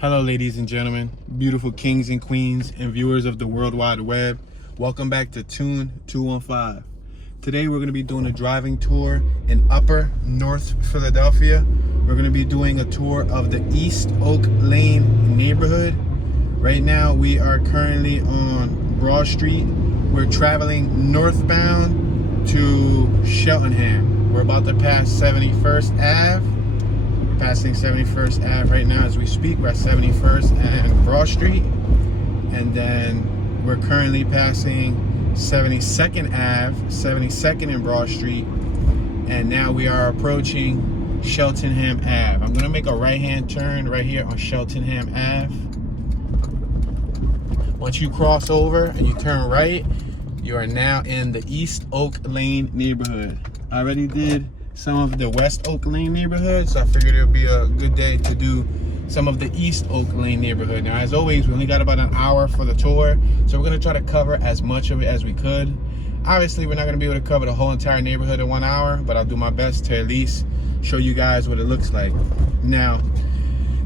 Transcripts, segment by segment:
Hello, ladies and gentlemen, beautiful kings and queens, and viewers of the World Wide Web. Welcome back to Tune 215. Today, we're going to be doing a driving tour in Upper North Philadelphia. We're going to be doing a tour of the East Oak Lane neighborhood. Right now, we are currently on Broad Street. We're traveling northbound to Sheltonham. We're about to pass 71st Ave. Passing 71st Ave right now as we speak. We're at 71st and Broad Street, and then we're currently passing 72nd Ave, 72nd and Broad Street, and now we are approaching Sheltonham Ave. I'm gonna make a right-hand turn right here on Sheltonham Ave. Once you cross over and you turn right, you are now in the East Oak Lane neighborhood. I already did some of the West Oak Lane neighborhood, so I figured it would be a good day to do some of the East Oak Lane neighborhood. Now, as always, we only got about an hour for the tour, so we're gonna try to cover as much of it as we could. Obviously, we're not gonna be able to cover the whole entire neighborhood in 1 hour, but I'll do my best to at least show you guys what it looks like. Now,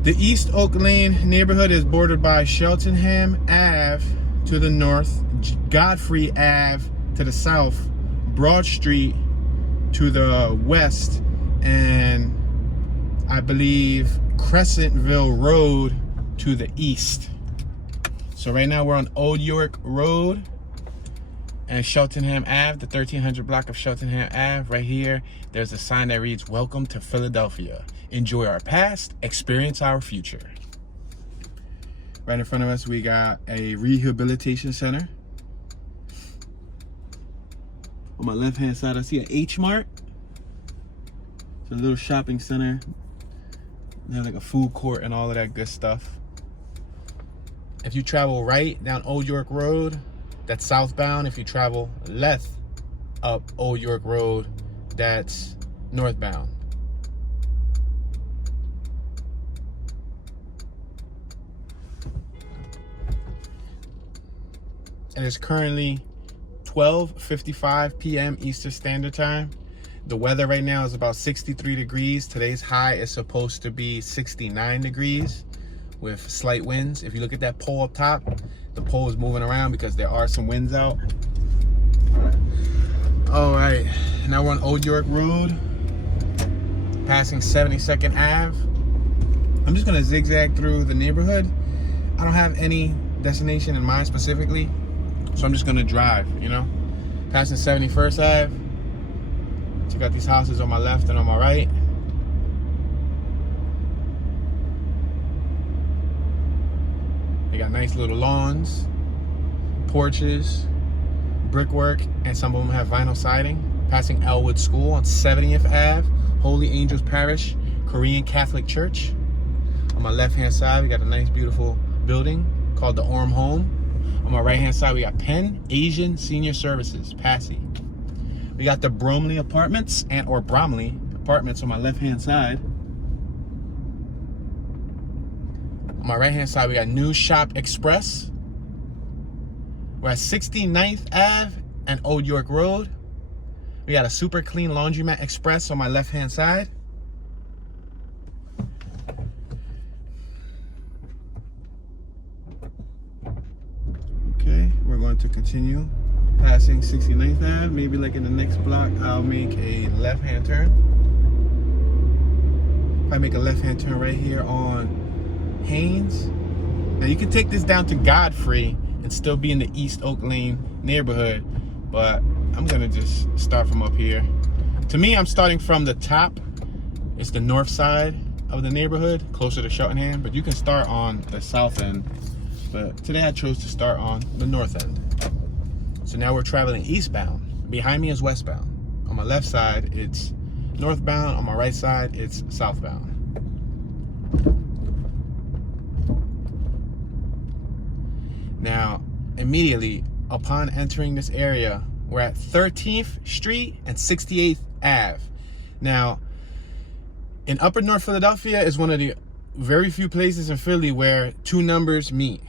the East Oak Lane neighborhood is bordered by Sheltonham Ave to the north, Godfrey Ave to the south, Broad Street to the west, and I believe Crescentville Road to the east. So right now we're on Old York Road and Sheltonham Ave, the 1300 block of Sheltonham Ave. Right here, there's a sign that reads, "Welcome to Philadelphia. Enjoy our past, experience our future." Right in front of us, we got a rehabilitation center. On my left-hand side, I see an H Mart. It's a little shopping center. They have like a food court and all of that good stuff. If you travel right down Old York Road, that's southbound. If you travel left up Old York Road, that's northbound. And it's currently 12:55 p.m. Eastern Standard Time. The weather right now is about 63 degrees. Today's high is supposed to be 69 degrees with slight winds. If you look at that pole up top, the pole is moving around because there are some winds out. All right, now we're on Old York Road, passing 72nd Ave. I'm just gonna zigzag through the neighborhood. I don't have any destination in mind specifically, so I'm just gonna drive, you know? Passing 71st Ave. Check out these houses on my left and on my right. They got nice little lawns, porches, brickwork, and some of them have vinyl siding. Passing Elwood School on 70th Ave, Holy Angels Parish, Korean Catholic Church. On my left-hand side, we got a nice, beautiful building called the Orm Home. On my right-hand side, we got Penn Asian Senior Services, Passy. We got the Bromley Apartments or Bromley Apartments on my left-hand side. On my right-hand side, we got New Shop Express. We're at 69th Ave and Old York Road. We got a Super Clean Laundromat Express on my left-hand side. Okay, we're going to continue passing 69th Ave. Maybe like in the next block, I'll make a left-hand turn. I make a left-hand turn right here on Haynes. Now you can take this down to Godfrey and still be in the East Oak Lane neighborhood, but I'm gonna just start from up here. To me, I'm starting from the top. It's the north side of the neighborhood, closer to Sheltonham, but you can start on the south end. But today I chose to start on the north end. So now we're traveling eastbound. Behind me is westbound. On my left side, it's northbound. On my right side, it's southbound. Now, immediately upon entering this area, we're at 13th Street and 68th Ave. Now, in Upper North Philadelphia is one of the very few places in Philly where two numbers meet.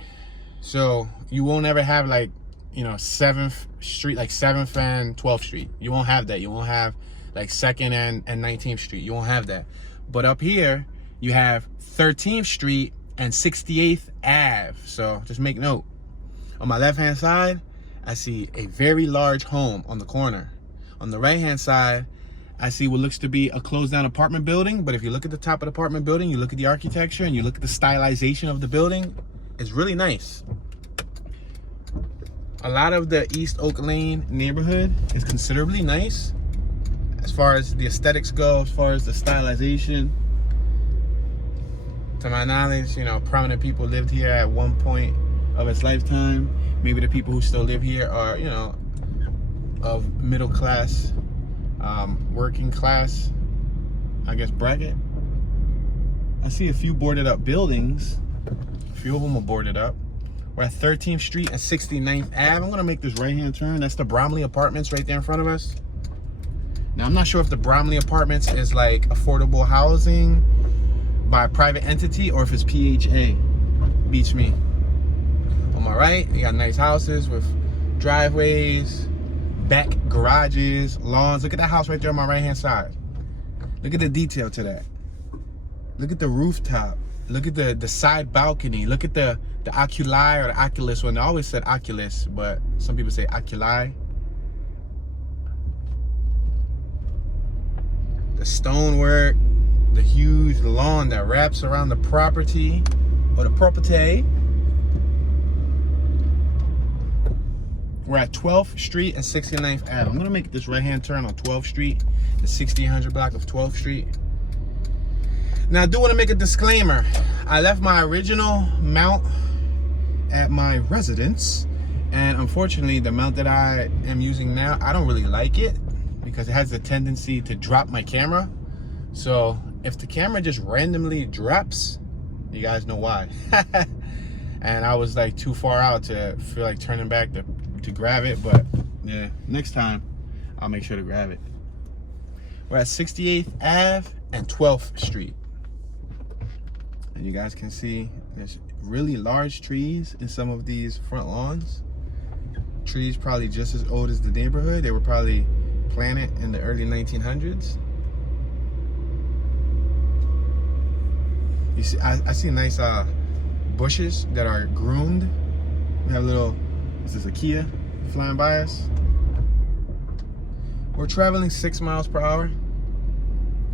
So you won't ever have like, you know, 7th Street, like 7th and 12th Street. You won't have that. You won't have like 2nd and 19th Street. You won't have that. But up here, you have 13th Street and 68th Ave. So just make note. On my left-hand side, I see a very large home on the corner. On the right-hand side, I see what looks to be a closed-down apartment building. But if you look at the top of the apartment building, you look at the architecture, and you look at the stylization of the building, it's really nice. A lot of the East Oak Lane neighborhood is considerably nice as far as the aesthetics go, as far as the stylization. To my knowledge, you know, prominent people lived here at one point of its lifetime. Maybe the people who still live here are, you know, of middle class, working class, I guess, bracket. I see a few boarded up buildings. A few of them are boarded up. We're at 13th Street and 69th Ave. I'm gonna make this right-hand turn. That's the Bromley Apartments right there in front of us. Now, I'm not sure if the Bromley Apartments is like affordable housing by a private entity or if it's PHA. Beats me. On my right, you got nice houses with driveways, back garages, lawns. Look at that house right there on my right-hand side. Look at the detail to that. Look at the rooftop. Look at the side balcony. Look at the oculi or the oculus one. They always said oculus, but some people say oculi. The stonework, the huge lawn that wraps around the property or the property. We're at 12th Street and 69th Ave. I'm gonna make this right-hand turn on 12th Street, the 1600 block of 12th Street. Now, I do want to make a disclaimer. I left my original mount at my residence, and unfortunately, the mount that I am using now, I don't really like it because it has a tendency to drop my camera. So if the camera just randomly drops, you guys know why. And I was like too far out to feel like turning back to grab it, but yeah, next time I'll make sure to grab it. We're at 68th Ave and 12th Street. And you guys can see there's really large trees in some of these front lawns. Trees probably just as old as the neighborhood. They were probably planted in the early 1900s. You see, I see nice bushes that are groomed. We have a little, this is a Kia flying by us. We're traveling 6 miles per hour.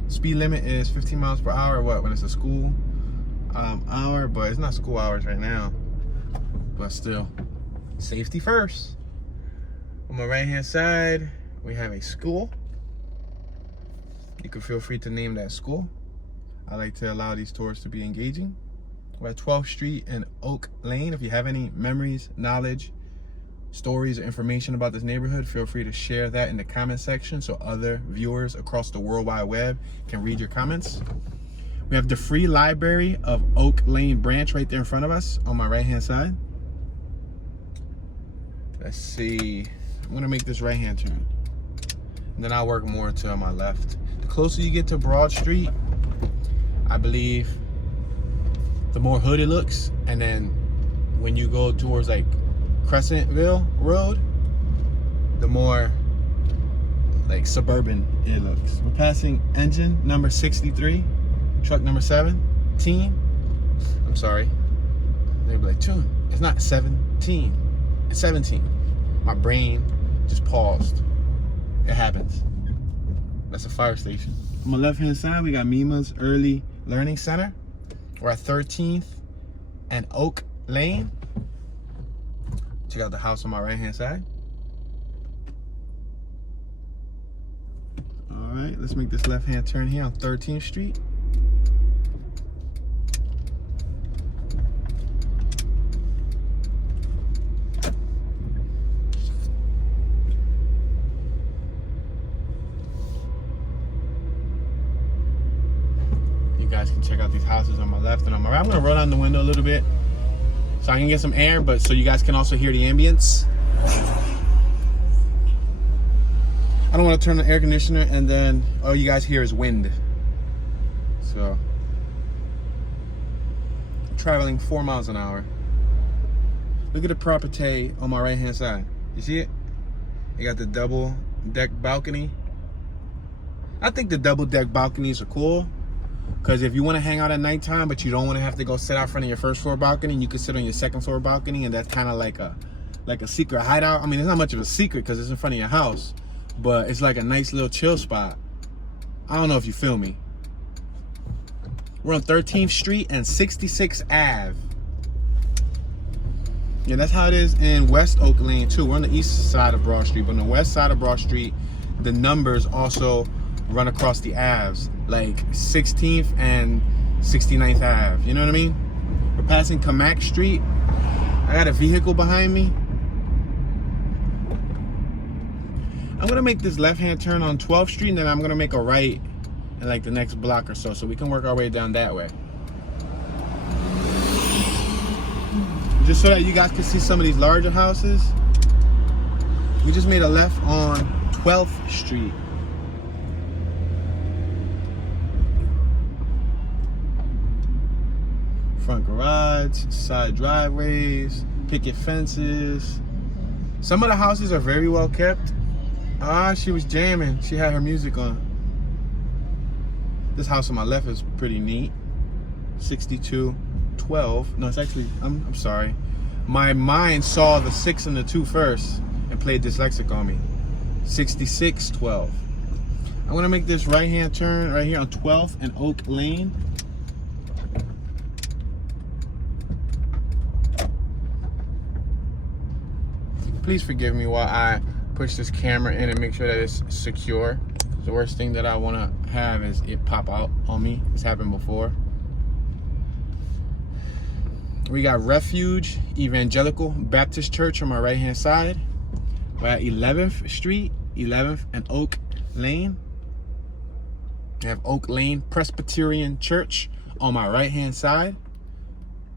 Speed limit is 15 miles per hour. What, when it's a school hour? But it's not school hours right now. But still, safety first. On my right-hand side, we have a school. You can feel free to name that school. I like to allow these tours to be engaging. We're at 12th Street and Oak Lane. If you have any memories, knowledge, stories, or information about this neighborhood, feel free to share that in the comment section so other viewers across the World Wide Web can read your comments. We have the Free Library of Oak Lane branch right there in front of us on my right-hand side. Let's see. I'm gonna make this right-hand turn. And then I'll work more to my left. The closer you get to Broad Street, I believe the more hood it looks. And then when you go towards like Crescentville Road, the more like suburban it looks. We're passing engine number 63, truck number 17. I'm sorry. They'd be like, tune. It's not 17. It's 17. My brain just paused. It happens. That's a fire station. On my left-hand side, we got Mima's Early Learning Center. We're at 13th and Oak Lane. Check out the house on my right-hand side. All right, let's make this left-hand turn here on 13th Street. You guys can check out these houses on my left and on my right. I'm gonna roll down the window a little bit so I can get some air, but so you guys can also hear the ambience. I don't want to turn the air conditioner and then all you guys hear is wind. So, I'm traveling 4 miles an hour. Look at the property on my right-hand side. You see it? You got the double deck balcony. I think the double deck balconies are cool, Because if you want to hang out at nighttime, but you don't want to have to go sit out front of your first floor balcony, and you can sit on your second floor balcony, and that's kind of like a secret hideout. I mean, it's not much of a secret because it's in front of your house, but it's like a nice little chill spot. I don't know if you feel me. We're on 13th Street and 66 Ave. Yeah, that's how it is in West Oak Lane too. We're on the east side of Broad Street, but on the west side of Broad Street, the numbers also run across the Aves, like 16th and 69th Ave. You know what I mean? We're passing Camac Street. I got a vehicle behind me. I'm gonna make this left-hand turn on 12th Street, and then I'm gonna make a right in like the next block or so we can work our way down that way. Just so that you guys can see some of these larger houses. We just made a left on 12th Street. Front garage, side driveways, picket fences. Some of the houses are very well kept. Ah, she was jamming. She had her music on. This house on my left is pretty neat. 6212. No, it's actually, I'm sorry. My mind saw the 6 and the 2 first and played dyslexic on me. 6612. I'm gonna make this right-hand turn right here on 12th and Oak Lane. Please forgive me while I push this camera in and make sure that it's secure. The worst thing that I want to have is it pop out on me. It's happened before. We got Refuge Evangelical Baptist Church on my right hand side. We're at 11th Street, 11th and Oak Lane. We have Oak Lane Presbyterian Church on my right hand side.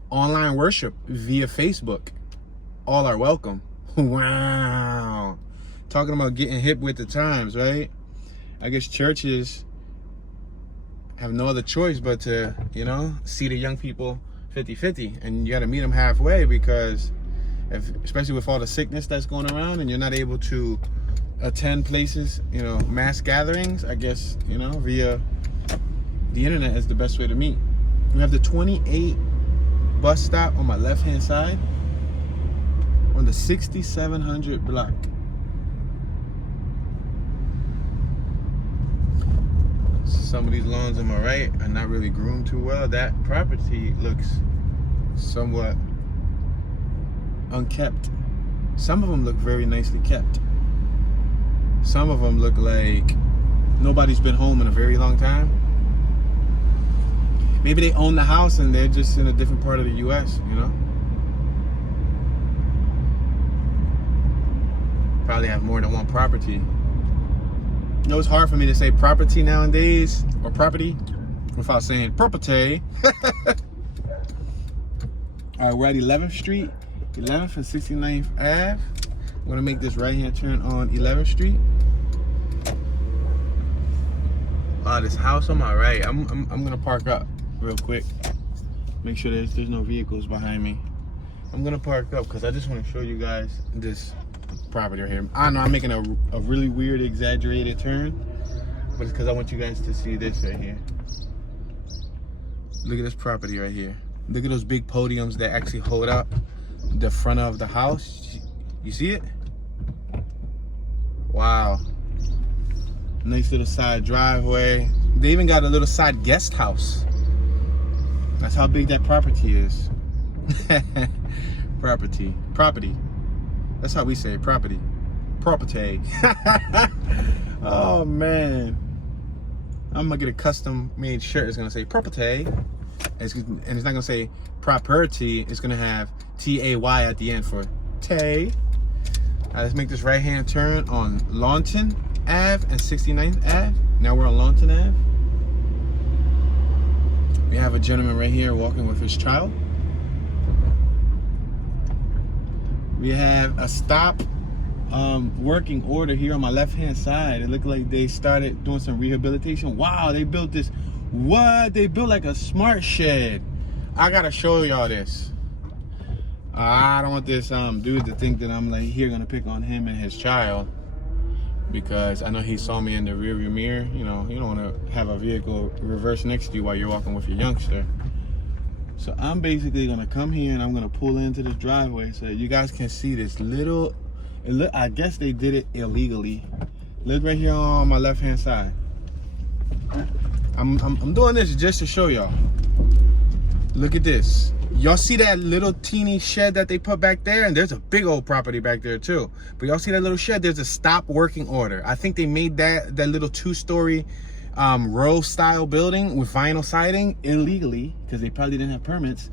Online worship via Facebook. All are welcome. Wow. Talking about getting hip with the times, right? I guess churches have no other choice but to, you know, see the young people 50-50. And you got to meet them halfway because, especially with all the sickness that's going around and you're not able to attend places, you know, mass gatherings, I guess, you know, via the internet is the best way to meet. We have the 28 bus stop on my left-hand side on the 6700 block. Some of these lawns on my right are not really groomed too well. That property looks somewhat unkept. Some of them look very nicely kept. Some of them look like nobody's been home in a very long time. Maybe they own the house and they're just in a different part of the US, you know? Probably have more than one property. You know, it's hard for me to say property nowadays, or property, without saying property. All right, we're at 11th Street, 11th and 69th Ave. I'm gonna make this right-hand turn on 11th Street. Wow, this house on my right, I'm gonna park up real quick. Make sure there's no vehicles behind me. I'm gonna park up because I just want to show you guys this property right here. I know I'm making a really weird, exaggerated turn, but it's because I want you guys to see this right here. Look at this property right here. Look at those big podiums that actually hold up the front of the house. You see it? Wow. Nice little side driveway. They even got a little side guest house. That's how big that property is. Property. That's how we say it, property. Property. Oh man. I'm gonna get a custom made shirt. It's gonna say property. And it's not gonna say property. It's gonna have T-A-Y at the end for tay. Let's make this right hand turn on Lawnton Ave and 69th Ave. Now we're on Lawnton Ave. We have a gentleman right here walking with his child. We have a stop working order here on my left hand side. It looked like they started doing some rehabilitation. Wow, they built this. What? They built like a smart shed. I gotta show y'all this. I don't want this dude to think that I'm like here gonna pick on him and his child. because I know he saw me in the rearview mirror. You know, you don't want to have a vehicle reverse next to you while you're walking with your youngster. So I'm basically gonna come here and I'm gonna pull into this driveway so you guys can see this little. I guess they did it illegally. Look right here on my left-hand side. I'm doing this just to show y'all. Look at this. Y'all see that little teeny shed that they put back there? And there's a big old property back there too. But y'all see that little shed? There's a stop working order. I think they made that little 2-story row style building with vinyl siding illegally because they probably didn't have permits.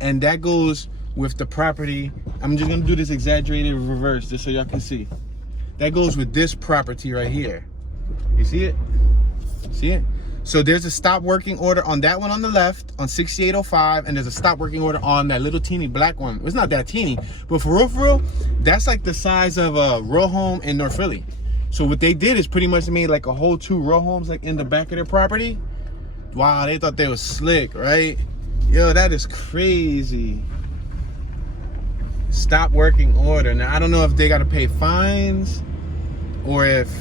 And that goes with the property. I'm just gonna do this exaggerated reverse just so y'all can see. That goes with this property right here. You see it? See it? So there's a stop working order on that one on the left on 6805, and there's a stop working order on that little teeny black one. It's not that teeny, but for real, that's like the size of a row home in North Philly. So what they did is pretty much made like a whole 2 row homes like in the back of their property. Wow, they thought they was slick, right? Yo, that is crazy. Stop working order. Now I don't know if they gotta pay fines or if,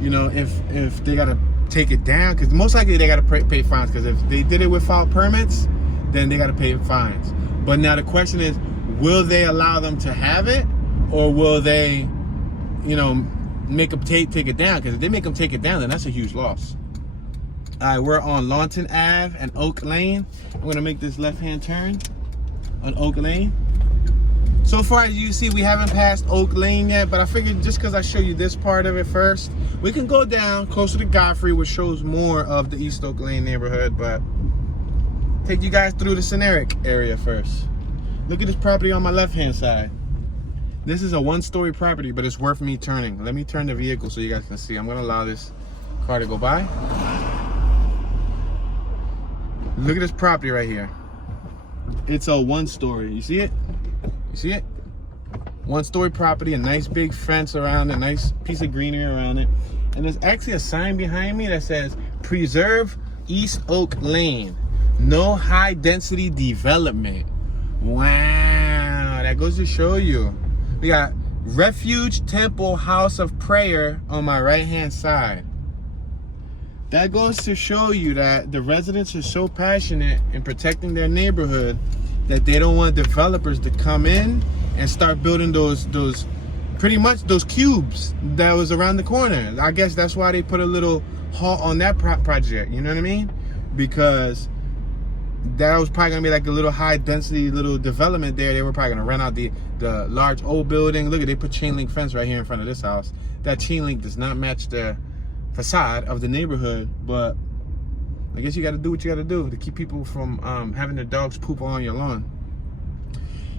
you know, if they gotta take it down, because most likely they got to pay fines, because if they did it without permits, then they got to pay fines. But now the question is, will they allow them to have it, or will they, you know, make them take it down? Because if they make them take it down, then that's a huge loss. All right, we're on Lawton Ave and Oak Lane. I'm going to make this left-hand turn on Oak Lane. So far, as you see, we haven't passed Oak Lane yet, but I figured just because I show you this part of it first, we can go down closer to Godfrey, which shows more of the East Oak Lane neighborhood, but take you guys through the Ceneric area first. Look at this property on my left-hand side. This is a 1-story property, but it's worth me turning. Let me turn the vehicle so you guys can see. I'm going to allow this car to go by. Look at this property right here. It's a 1-story. You see it? You see it? 1-story property, a nice big fence around it, nice piece of greenery around it. And there's actually a sign behind me that says, Preserve East Oak Lane. No high density development. Wow, that goes to show you. We got Refuge Temple House of Prayer on my right-hand side. That goes to show you that the residents are so passionate in protecting their neighborhood that they don't want developers to come in and start building those pretty much those cubes that was around the corner. I guess that's why they put a little halt on that project, you know what I mean? Because that was probably gonna be like a little high density little development there. They were probably gonna rent out the large old building. Look at, they put chain link fence right here in front of this house. That chain link does not match the facade of the neighborhood, but I guess you got to do what you got to do to keep people from having their dogs poop on your lawn.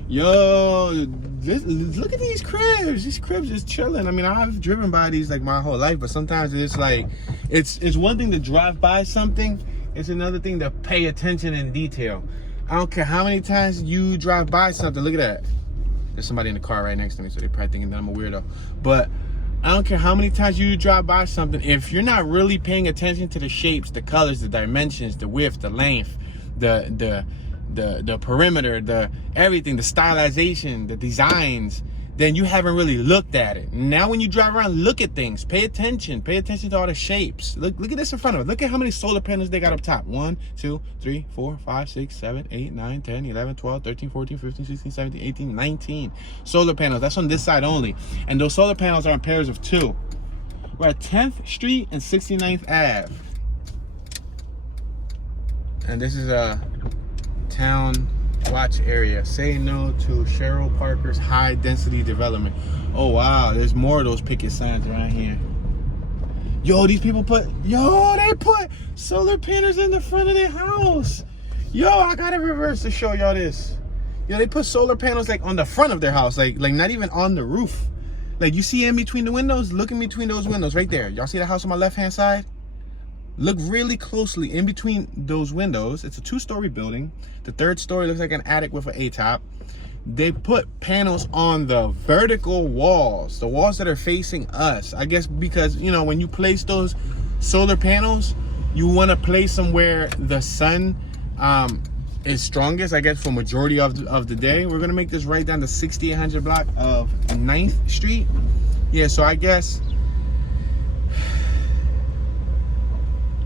Yo, look at these cribs. These cribs is chilling. I mean, I've driven by these like my whole life, but sometimes it's like, it's one thing to drive by something. It's another thing to pay attention in detail. I don't care how many times you drive by something. Look at that. There's somebody in the car right next to me, so they're probably thinking that I'm a weirdo. But I don't care how many times you drive by something, if you're not really paying attention to the shapes, the colors, the dimensions, the width, the length, the perimeter, the everything, the stylization, the designs, then you haven't really looked at it. Now when you drive around, look at things, pay attention to all the shapes. Look at this in front of it. Look at how many solar panels they got up top. 1, 2, 3, 4, 5, 6, 7, 8, 9, 10, 11, 12, 13, 14, 15, 16, 17, 18, 19 solar panels. That's on this side only. And those solar panels are in pairs of 2. We're at 10th Street and 69th Ave. And this is a town watch area. Say no to Cheryl Parker's high density development. Oh wow, there's more of those picket signs around here. Yo, these people they put solar panels in the front of their house. Yo, I gotta reverse to show y'all this. Yo, they put solar panels like on the front of their house, like not even on the roof. Like, you see in between the windows? Look in between those windows right there. Y'all see the house on my left hand side? Look really closely in between those windows. It's a 2-story building. The 3rd story looks like an attic with an A-top. They put panels on the vertical walls, the walls that are facing us. I guess because, you know, when you place those solar panels, you want to place them where the sun is strongest, I guess, for majority of the day. We're going to make this right down the 6800 block of 9th Street. Yeah, so I guess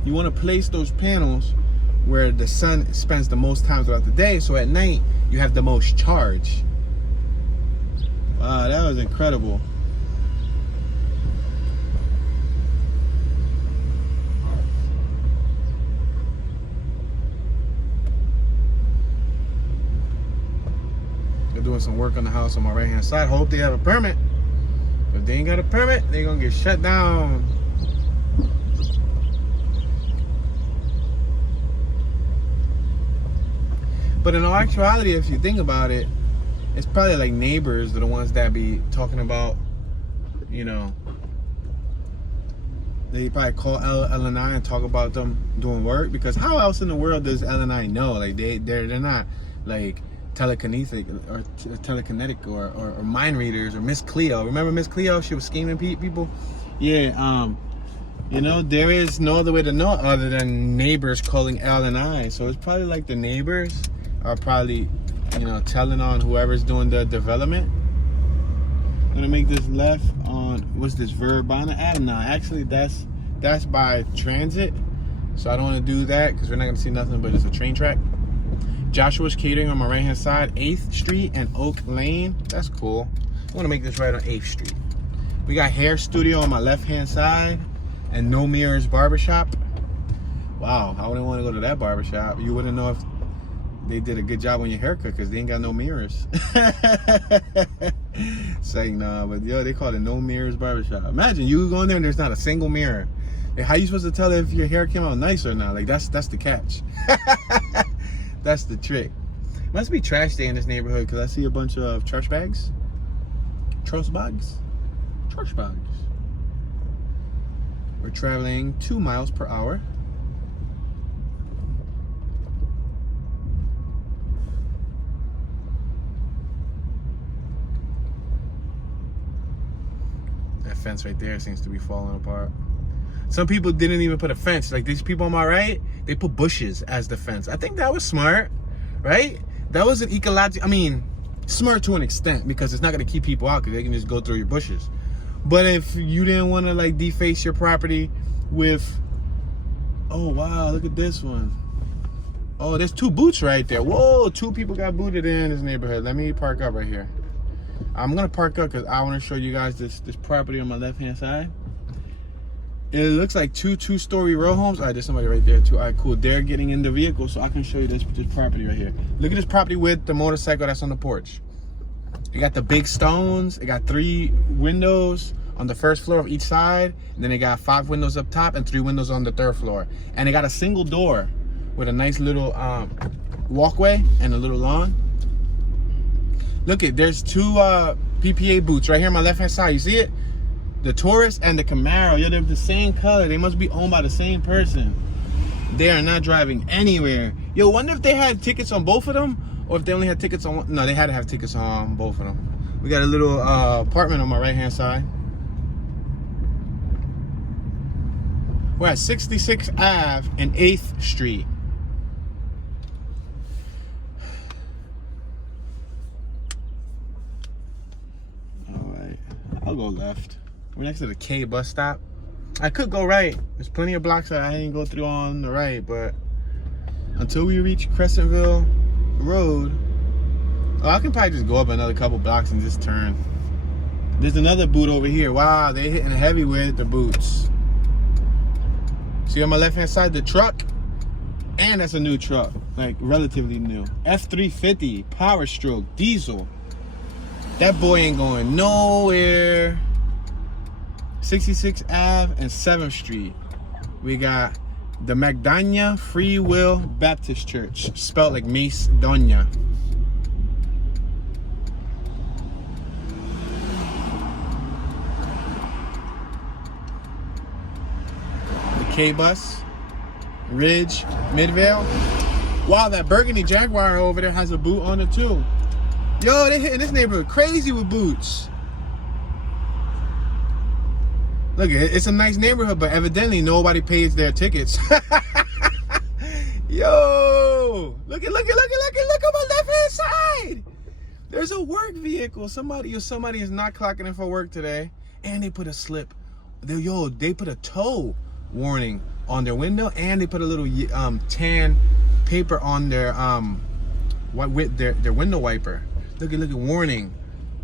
you want to place those panels where the sun spends the most time throughout the day, so at night you have the most charge. Wow, that was incredible. They're doing some work on the house on my right hand side. Hope they have a permit. If they ain't got a permit, they're gonna get shut down. But in all actuality, if you think about it, it's probably like neighbors are the ones that be talking about, you know, they probably call LNI and talk about them doing work, because how else in the world does LNI know? Like they're not like telekinetic or mind readers or Miss Cleo. Remember Miss Cleo? She was scheming people. Yeah. You know, there is no other way to know other than neighbors calling LNI. So it's probably like the neighbors are probably, you know, telling on whoever's doing the development. I'm gonna make this left on, what's this, Verbana Ave? No, actually that's by transit, so I don't want to do that because we're not gonna see nothing but it's a train track. Joshua's Catering on my right hand side, 8th Street and Oak Lane. That's cool. I want to make this right on 8th Street. We got Hair Studio on my left hand side and No Mirrors Barbershop. Wow, I wouldn't want to go to that barbershop. You wouldn't know if they did a good job on your haircut because they ain't got no mirrors. Saying nah, but yo, they call it No Mirrors Barbershop. Imagine you go in there and there's not a single mirror. Like, how you supposed to tell if your hair came out nice or not? Like that's the catch. That's the trick. Must be trash day in this neighborhood because I see a bunch of trash bags. Trash bags. Trash bags. We're traveling 2 miles per hour. That fence right there seems to be falling apart. Some people didn't even put a fence. Like these people on my right, they put bushes as the fence. I think that was smart, right? That was an ecological, I mean, smart to an extent because it's not going to keep people out because they can just go through your bushes. But if you didn't want to like deface your property with, oh wow, look at this one. Oh, there's 2 boots right there. Whoa, 2 people got booted in this neighborhood. Let me park up right here. I'm going to park up because I want to show you guys this property on my left hand side. It looks like 2 two-story row homes. All right, there's somebody right there too. All right, cool. They're getting in the vehicle, so I can show you this property right here. Look at this property with the motorcycle that's on the porch. It got the big stones. It got 3 windows on the first floor of each side. And then it got 5 windows up top and 3 windows on the 3rd floor. And it got a single door with a nice little walkway and a little lawn. Look at, there's 2 PPA boots right here on my left-hand side. You see it? The Taurus and the Camaro, yeah, they're the same color. They must be owned by the same person. They are not driving anywhere. Yo, wonder if they had tickets on both of them, or if they only had tickets on one. No, they had to have tickets on both of them. We got a little apartment on my right-hand side. We're at 66 Ave and 8th Street. All right, I'll go left. We're next to the K bus stop. I could go right. There's plenty of blocks that I didn't go through on the right, but until we reach Crescentville Road, oh, I can probably just go up another couple blocks and just turn. There's another boot over here. Wow, they're hitting heavy with the boots. See on my left-hand side, the truck, and that's a new truck, like relatively new. F350, Power Stroke, diesel. That boy ain't going nowhere. 66 Ave and 7th Street. We got the Magdalena Free Will Baptist Church, spelled like Mace Donya. The K-Bus, Ridge, Midvale. Wow, that burgundy Jaguar over there has a boot on it too. Yo, they hitting this neighborhood crazy with boots. Look, it's a nice neighborhood, but evidently nobody pays their tickets. Yo, look at my left-hand side. There's a work vehicle. Somebody is not clocking in for work today, and they put a slip. They put a tow warning on their window, and they put a little tan paper on their their window wiper. Look at warning.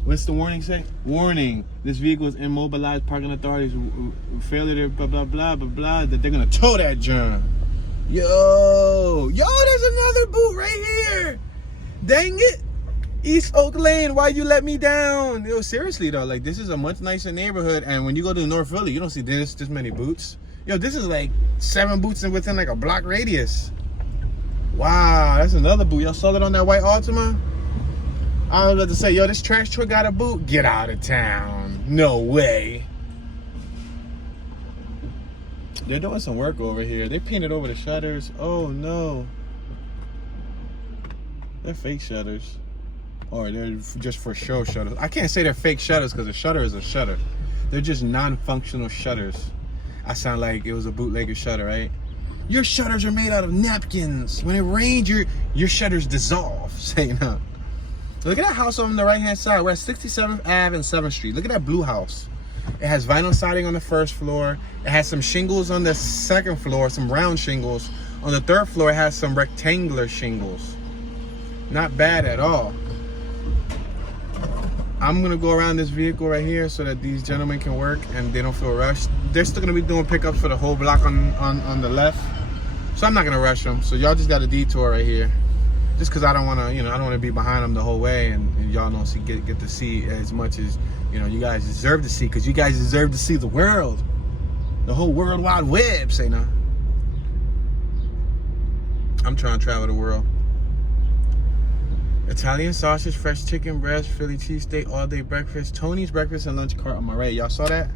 What's the warning say? Warning: this vehicle is immobilized. Parking authorities failure to blah blah blah blah blah. That they're gonna tow that junk. Yo, there's another boot right here. Dang it, East Oak Lane, why you let me down? Yo, seriously though, like this is a much nicer neighborhood, and when you go to North Philly, you don't see this many boots. Yo, this is like 7 boots within like a block radius. Wow, that's another boot. Y'all saw it on that white Altima? I was about to say, yo, this trash truck got a boot? Get out of town. No way. They're doing some work over here. They painted over the shutters. Oh, no. They're fake shutters. Or they're just for show shutters. I can't say they're fake shutters because a shutter is a shutter. They're just non-functional shutters. I sound like it was a bootlegger shutter, right? Your shutters are made out of napkins. When it rains, your shutters dissolve. Say no. Look at that house on the right-hand side. We're at 67th Ave and 7th Street. Look at that blue house. It has vinyl siding on the first floor. It has some shingles on the second floor, some round shingles. On the third floor, it has some rectangular shingles. Not bad at all. I'm gonna go around this vehicle right here so that these gentlemen can work and they don't feel rushed. They're still gonna be doing pickups for the whole block on the left. So I'm not gonna rush them. So y'all just got a detour right here. Just because I don't want to, I don't want to be behind them the whole way, and y'all don't get to see as much as, you guys deserve to see, because you guys deserve to see the world. The whole world wide web, say no. I'm trying to travel the world. Italian sausage, fresh chicken breast, Philly cheesesteak, all day breakfast, Tony's breakfast and lunch cart on my right. Y'all saw that?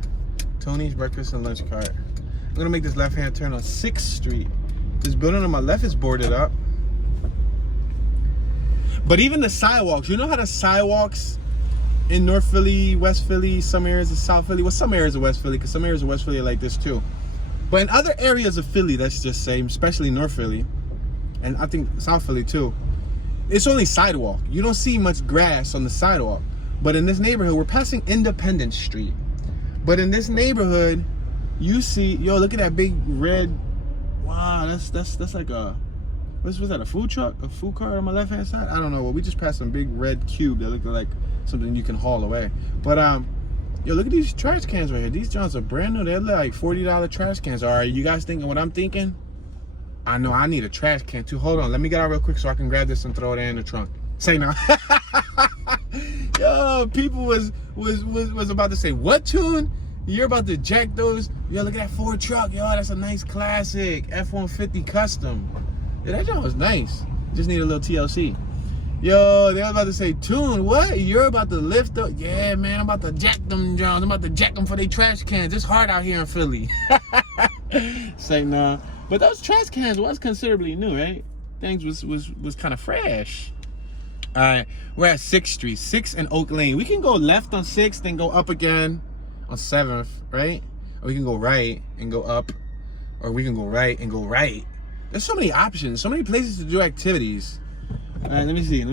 Tony's breakfast and lunch cart. I'm going to make this left-hand turn on 6th Street. This building on my left is boarded up. But even the sidewalks, you know how the sidewalks in North Philly, West Philly, some areas of South Philly, well, some areas of West Philly, because some areas of West Philly are like this too. But in other areas of Philly, let's just say, especially North Philly, and I think South Philly too, it's only sidewalk. You don't see much grass on the sidewalk. But in this neighborhood, we're passing Independence Street. But in this neighborhood, you see, yo, look at that big red, wow, that's like a, was that a food truck? A food car on my left-hand side? I don't know. Well, we just passed some big red cube that look like something you can haul away. But, yo, look at these trash cans right here. These joints are brand new. They're like $40 trash cans. All right, you guys thinking what I'm thinking? I know I need a trash can too. Hold on. Let me get out real quick so I can grab this and throw it in the trunk. Say no. Yo, people was about to say, what tune? You're about to jack those? Yo, look at that Ford truck. Yo, that's a nice classic F-150 custom. Yeah, that joint was nice. Just need a little TLC. Yo, they was about to say, tune, what? You're about to lift up? Yeah, man, I'm about to jack them Johns. I'm about to jack them for their trash cans. It's hard out here in Philly. Say nah. But those trash cans was considerably new, right? Things was kind of fresh. All right, we're at 6th Street, 6th and Oak Lane. We can go left on 6th and go up again on 7th, right? Or we can go right and go up. Or we can go right and go right. There's so many options, so many places to do activities. All right, let me see.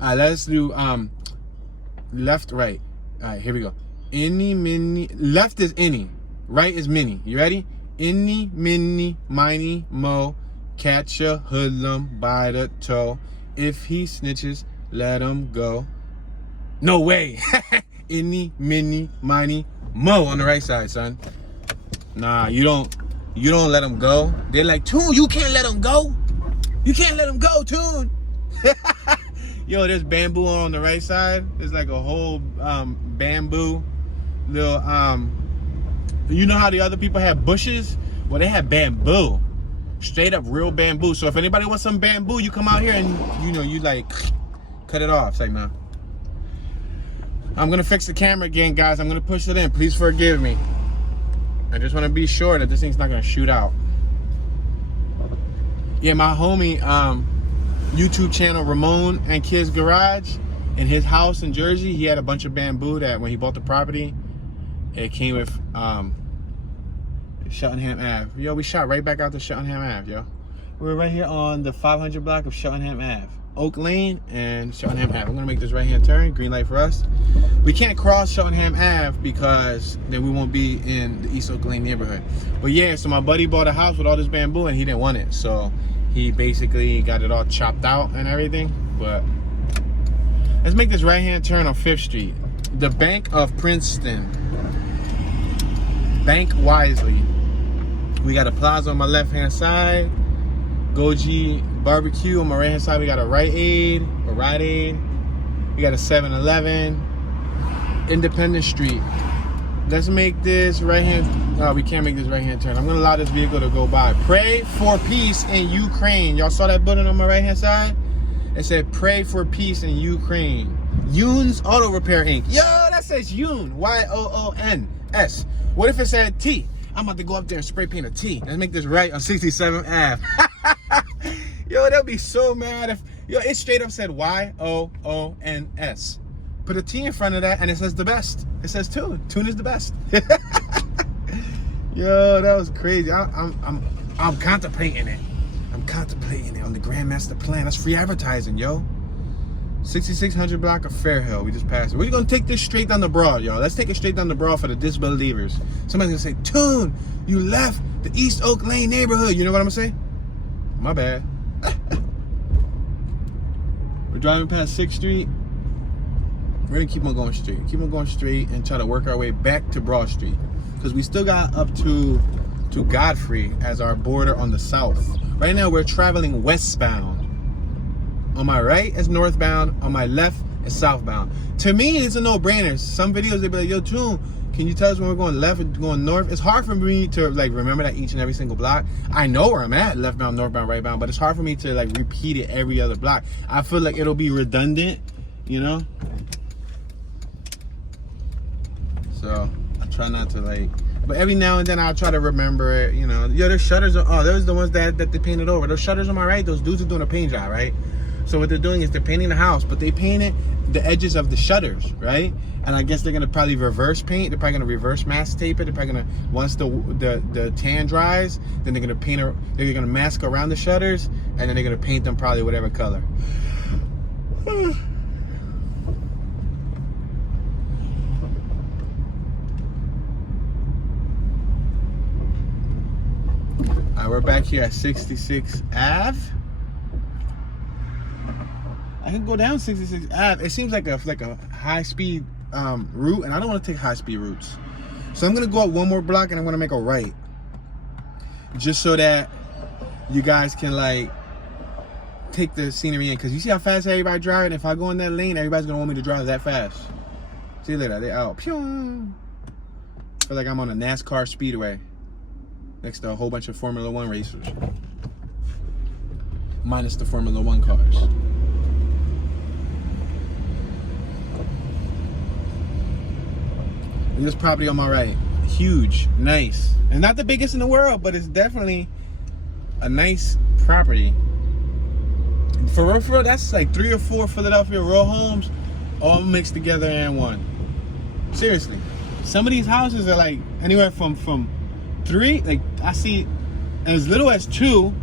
All right, let's do left, right. All right, here we go. Any, mini, left is any, right is mini. You ready? Any, mini, miny, mo, catch a hoodlum by the toe. If he snitches, let him go. No way. Any, mini, miny, mo on the right side, son. Nah, you don't let them go. They're like, Toon, you can't let them go. You can't let them go, Toon. Yo, there's bamboo on the right side. There's like a whole bamboo little, you know how the other people have bushes? Well, they have bamboo. Straight up real bamboo. So if anybody wants some bamboo, you come out here and, you like, cut it off. It's like, nah. I'm going to fix the camera again, guys. I'm going to push it in. Please forgive me. I just want to be sure that this thing's not going to shoot out. Yeah, my homie, YouTube channel, Ramon and Kids Garage, in his house in Jersey, he had a bunch of bamboo that when he bought the property, it came with Sheltonham Ave. Yo, we shot right back out to Sheltonham Ave, yo. We're right here on the 500 block of Sheltonham Ave. Oak Lane and Sheltonham Ave. I'm gonna make this right-hand turn, green light for us. We can't cross Sheltonham Ave because then we won't be in the East Oak Lane neighborhood. But yeah, so my buddy bought a house with all this bamboo and he didn't want it. So he basically got it all chopped out and everything. But let's make this right-hand turn on 5th Street. The Bank of Princeton. Bank wisely. We got a plaza on my left-hand side. Goji Barbecue on my right hand side. We got a Rite Aid. We got a 7-Eleven. Independence Street. Let's make this right hand. No, we can't make this right hand turn. I'm gonna allow this vehicle to go by. Pray for peace in Ukraine. Y'all saw that button on my right hand side? It said pray for peace in Ukraine. Yoon's Auto Repair Inc. Yo, that says Yoon. Y-O-O-N-S. What if it said T? I'm about to go up there and spray paint a T. Let's make this right on 67th Ave. Yo, they'll be so mad if, yo, it straight up said Y-O-O-N-S. Put a T in front of that and it says the best. It says Tune. Tune is the best. Yo, that was crazy. I'm contemplating it. I'm contemplating it on the Grand Master Plan. That's free advertising, yo. 6600 block of Fairhill. We just passed it. We're gonna take this straight down the Broad, y'all. Let's take it straight down the Broad for the disbelievers. Somebody's gonna say, Tune, you left the East Oak Lane neighborhood. You know what I'm gonna say? My bad. We're driving past 6th Street. We're gonna keep on going straight. Keep on going straight and try to work our way back to Broad Street. Because we still got up to Godfrey as our border on the south. Right now we're traveling westbound. On my right is northbound, on my left is southbound. To me, it's a no-brainer. Some videos they be like, yo, Tune, can you tell us when we're going left and going north? It's hard for me to like remember that each and every single block. I know where I'm at, leftbound, northbound, rightbound, but it's hard for me to like repeat it every other block. I feel like it'll be redundant, you know? So I try not to like, but every now and then I'll try to remember it, you know. Yo, those shutters are, oh, those are the ones that they painted over. Those shutters on my right, those dudes are doing a paint job, right? So what they're doing is they're painting the house, but they painted the edges of the shutters, right? And I guess they're gonna probably reverse paint. They're probably gonna reverse mask tape it. They're probably gonna, once the tan dries, then they're gonna paint it, they're gonna mask around the shutters, and then they're gonna paint them probably whatever color. All right, we're back here at 66 Ave. I can go down 66 Ave. It seems like a high-speed route, and I don't want to take high-speed routes. So I'm going to go up one more block, and I'm going to make a right. Just so that you guys can, like, take the scenery in. Because you see how fast everybody driving? If I go in that lane, everybody's going to want me to drive that fast. See you later. They're out. Pew! I feel like I'm on a NASCAR speedway next to a whole bunch of Formula 1 racers. Minus the Formula 1 cars. And this property on my right, huge, nice. And not the biggest in the world, but it's definitely a nice property. For real, that's like 3 or 4 Philadelphia row homes all mixed together in one. Seriously. Some of these houses are like anywhere from 3, like I see as little as 2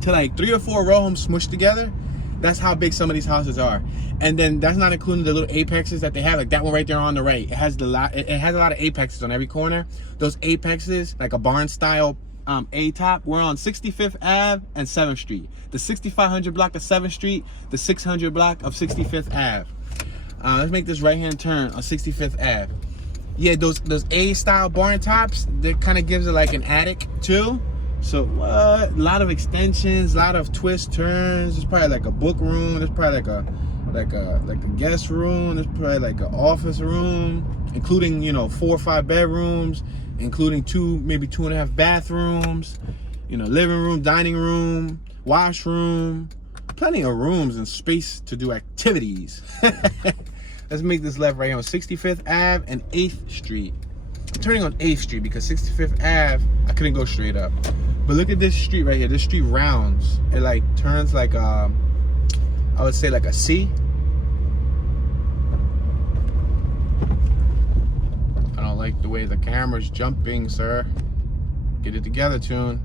to like 3 or 4 row homes smushed together. That's how big some of these houses are. And then that's not including the little apexes that they have, like that one right there on the right. It has a lot of apexes on every corner. Those apexes, like a barn style A-top. We're on 65th Ave and 7th Street. The 6500 block of 7th Street, the 600 block of 65th Ave. Let's make this right-hand turn on 65th Ave. Yeah, those A-style barn tops, that kind of gives it like an attic too. So a lot of extensions, a lot of twist turns. There's probably like a book room. There's probably like a guest room. There's probably like an office room, including, you know, 4 or 5 bedrooms, including 2, maybe 2.5 bathrooms. You know, living room, dining room, washroom, plenty of rooms and space to do activities. Let's make this left right here on 65th Ave and 8th Street. I'm turning on 8th Street because 65th Ave, I couldn't go straight up. But look at this street right here. This street rounds. It like turns like I would say like a C. I don't like the way the camera's jumping, sir. Get it together, Tune.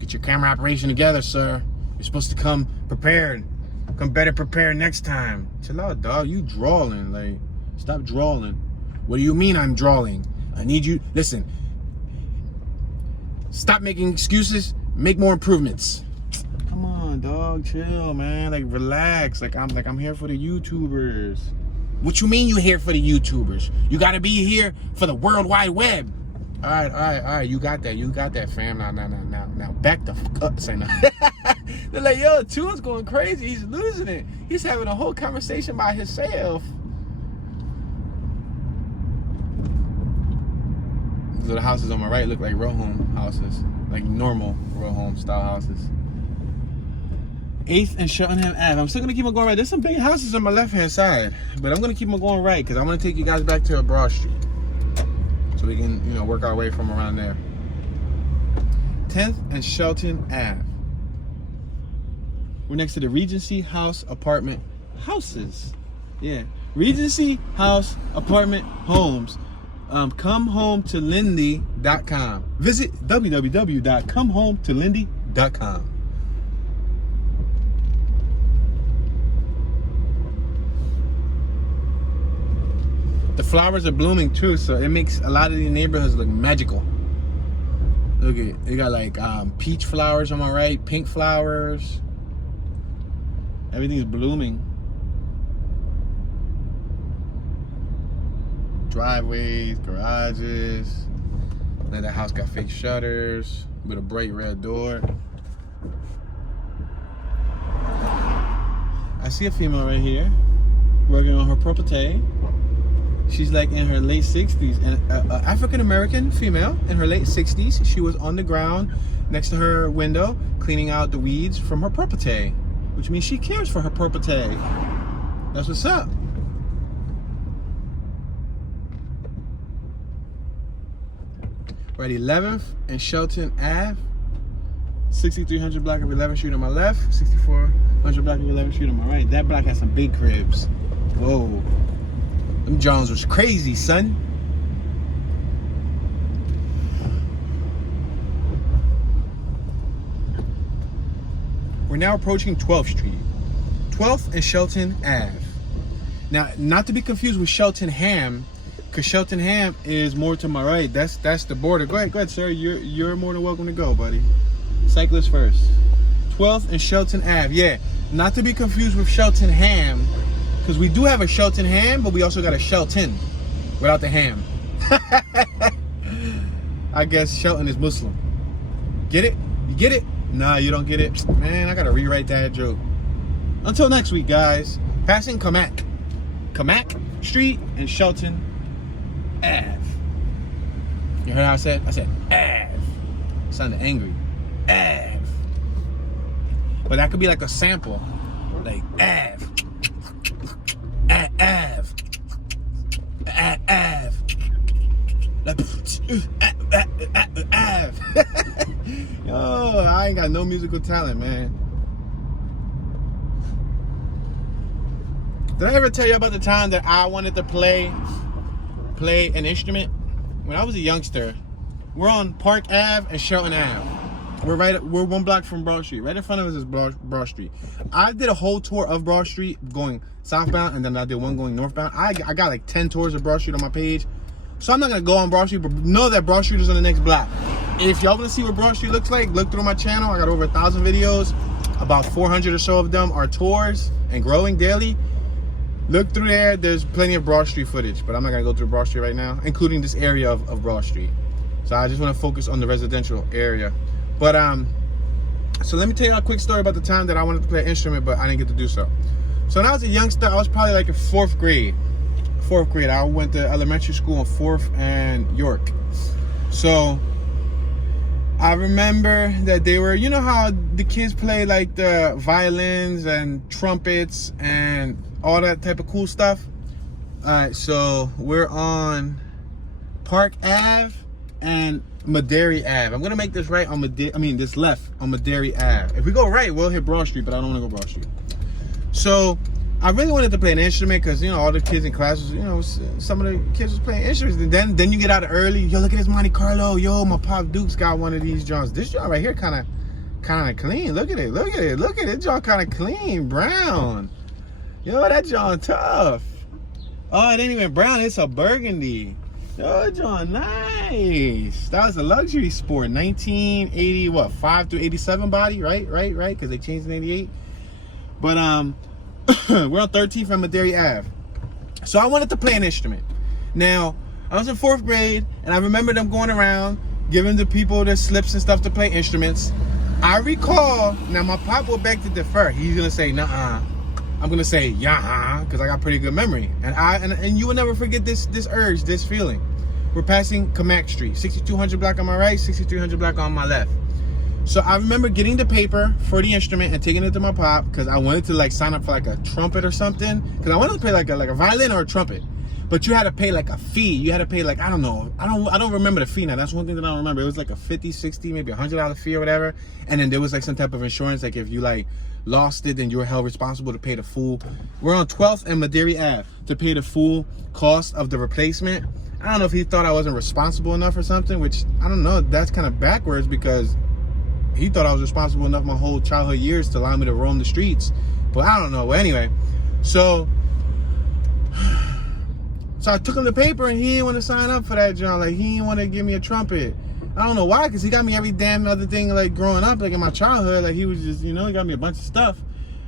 Get your camera operation together, sir. You're supposed to come prepared. Come better prepared next time. Chill out, dog. You drawling. Like, stop drawling. What do you mean I'm drawling? I need you. Listen. Stop making excuses. Make more improvements. Come on, dog. Chill, man. Like, relax. I'm here for the YouTubers. What you mean you here for the YouTubers? You gotta be here for the World Wide Web. All right. You got that, fam. Now, back the fuck up. Say no. They're like, yo, Tua's going crazy. He's losing it. He's having a whole conversation by himself. So the houses on my right look like row home houses, like normal row home style houses. 8th and Sheltonham Ave. I'm still gonna keep on going right. There's some big houses on my left-hand side, but I'm gonna keep on going right because I'm gonna take you guys back to Broad Street, so we can, work our way from around there. 10th and Shelton Ave. We're next to the Regency House apartment houses. Yeah, Regency House apartment homes. ComeHomeToLindy.com. Visit www.ComeHomeToLindy.com. The flowers are blooming too, so it makes a lot of these neighborhoods look magical. Look at it. They got like peach flowers on my right, pink flowers. Everything's blooming. Driveways, garages. Then the house got fake shutters with a bright red door. I see a female right here working on her property. She's like in her late 60s, and African-American female in her late 60s. She was on the ground next to her window cleaning out the weeds from her property, which means she cares for her property. That's what's up. We're at 11th and Shelton Ave. 6300 block of 11th Street on my left, 6400 block of 11th Street on my right. That block has some big cribs. Whoa. Them Johns was crazy, son. We're now approaching 12th Street. 12th and Shelton Ave. Now, not to be confused with Sheltonham, because Sheltonham is more to my right. That's the border. Go ahead, sir. You're more than welcome to go, buddy. Cyclist first. 12th and Shelton Ave. Yeah, not to be confused with Sheltonham, because we do have a Sheltonham, but we also got a Shelton without the ham. I guess Shelton is Muslim. Get it? You get it? Nah, you don't get it. Man, I gotta rewrite that joke. Until next week, guys. Passing Kamak Street and Shelton Ave. You heard how I said? I said Ave. It sounded angry. Ave. But that could be like a sample. Like Ave. Ave. Ave. Ave. Yo, I ain't got no musical talent, man. Did I ever tell you about the time that I wanted to play an instrument? When I was a youngster, we're on Park Ave and Shelton Ave. We're one block from Broad Street. Right in front of us is Broad Street. I did a whole tour of Broad Street going southbound, and then I did one going northbound. I got like 10 tours of Broad Street on my page. So I'm not gonna go on Broad Street, but know that Broad Street is on the next block. If y'all wanna see what Broad Street looks like, look through my channel. I got over 1,000 videos. About 400 or so of them are tours and growing daily. Look through there. There's plenty of Broad Street footage, but I'm not gonna go through Broad Street right now, including this area of Broad Street. So I just wanna focus on the residential area. But so let me tell you a quick story about the time that I wanted to play an instrument, but I didn't get to do so. So when I was a youngster, I was probably like in 4th grade. I went to elementary school in 4th and York. So I remember that they were, you know how the kids play like the violins and trumpets and all that type of cool stuff. All right, so we're on Park Ave and Maderi Ave. I'm gonna make this right on this left on Maderi Ave. If we go right, we'll hit Broad Street, but I don't want to go Broad Street. So I really wanted to play an instrument because, you know, all the kids in classes, you know, some of the kids was playing instruments. And then you get out early. Yo, look at this Monte Carlo. Yo, my Pop Duke's got one of these Johns. This John right here kind of kind of clean. Look at it. Look at it. Look at it. Y'all kind of clean. Brown. Yo, that John tough. Oh, it ain't even brown. It's a burgundy. Yo, John, nice. That was a luxury sport. 1980, what, 5 through 87 body, right? Because they changed in 88. But we're on 13th and Maderi Ave. So I wanted to play an instrument. Now, I was in 4th grade, and I remember them going around giving the people their slips and stuff to play instruments. I recall, now my pop will beg to defer. He's gonna say, nuh-uh. I'm gonna say, yeah, because I got pretty good memory. And you will never forget this urge, this feeling. We're passing Kamak Street, 6200 block on my right, 6300 block on my left. So I remember getting the paper for the instrument and taking it to my pop because I wanted to like sign up for like a trumpet or something. Because I wanted to play like a violin or a trumpet. But you had to pay like a fee. You had to pay like, I don't know. I don't remember the fee now. That's one thing that I don't remember. It was like a 50, 60, maybe $100 fee or whatever. And then there was like some type of insurance. Like if you like lost it, then you were held responsible to pay the full. We're on 12th and Maderi Ave to pay the full cost of the replacement. I don't know if he thought I wasn't responsible enough or something, which I don't know. That's kind of backwards because he thought I was responsible enough my whole childhood years to allow me to roam the streets. But I don't know. Well, anyway, so I took him the paper and he didn't want to sign up for that, John. Like, he didn't want to give me a trumpet. I don't know why, because he got me every damn other thing, like, growing up, like, in my childhood. Like, he was just, you know, he got me a bunch of stuff.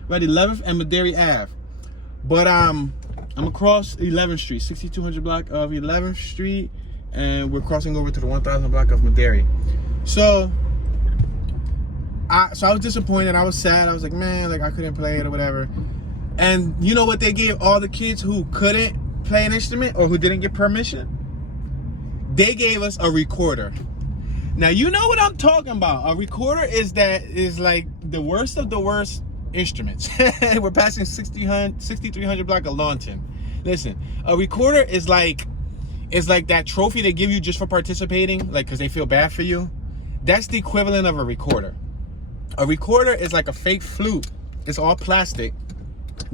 Right, 11th and Maderi Ave. But, I'm across 11th Street, 6200 block of 11th Street, and we're crossing over to the 1000 block of Maderi. So I was disappointed. I was sad. I was like, man, like, I couldn't play it or whatever. And you know what they gave all the kids who couldn't play an instrument or who didn't get permission? They gave us a recorder. Now you know what I'm talking about. A recorder is like the worst of the worst instruments. We're passing 6300 block of Lawnton. Listen, a recorder is like that trophy they give you just for participating, like because they feel bad for you. That's the equivalent of a recorder. A recorder is like a fake flute. It's all plastic.